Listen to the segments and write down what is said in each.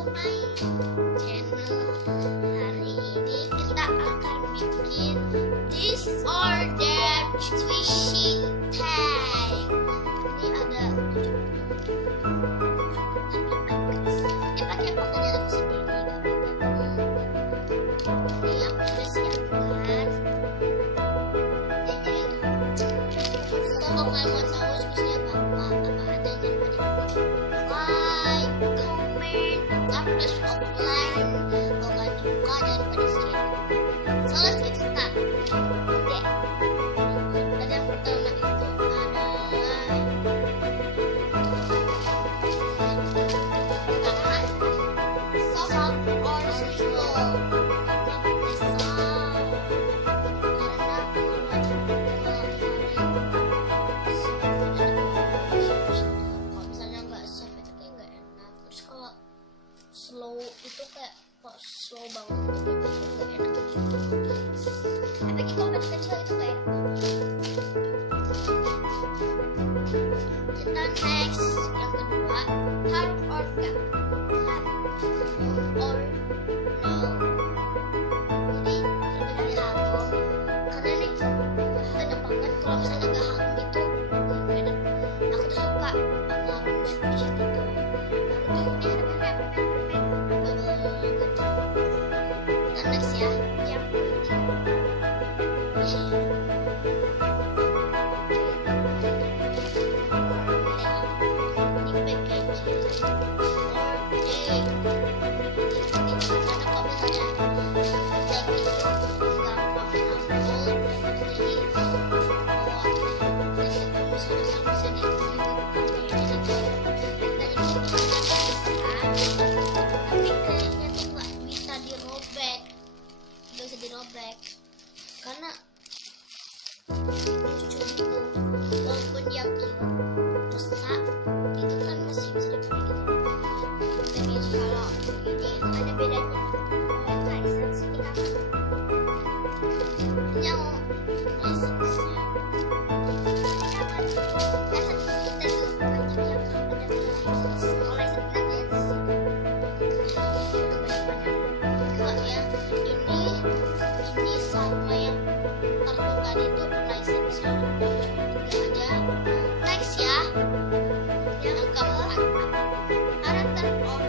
to my channel. Hari ini kita akan bikin this or that squishy tag. Ini ada dia pakai fotonya aku sendiri, ini aku sudah siapkan. Jadi kalau kalian mau tahu squishy apa aja, jangan lupa like, comment, upload offline. Kalau kalian suka jangan lupa di share. So let's get started. Oke. Dan yang pertama itu adalah soft or slow. Slow itu kayak kok slow banget gitu, nggak enak gitu. Apalagi kalau kecil itu kayak kita next yang kedua, hard or not, hard or no. Jadi lebih dari aku karena ini enak banget kalau misalnya nggak hangat gitu, nggak enak. Aku tuh suka ngaruh squishy gitu. Next ya, yang ini packaging dirobek karena lucu gitu, walaupun dia rusak itu kan masih bisa dipakai gitu. Tapi kalau ini ada bedanya, license kita yang license-nya kita tuh wajib yang benar license. Kalau license kalau ya ini sama yang kartu tadi itu license-nya aja. Next ya, yang keempat, karakter or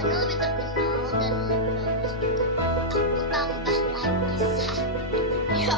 karena lebih terkenal dan bagus gitu. Aku tambah lagi satu. Ya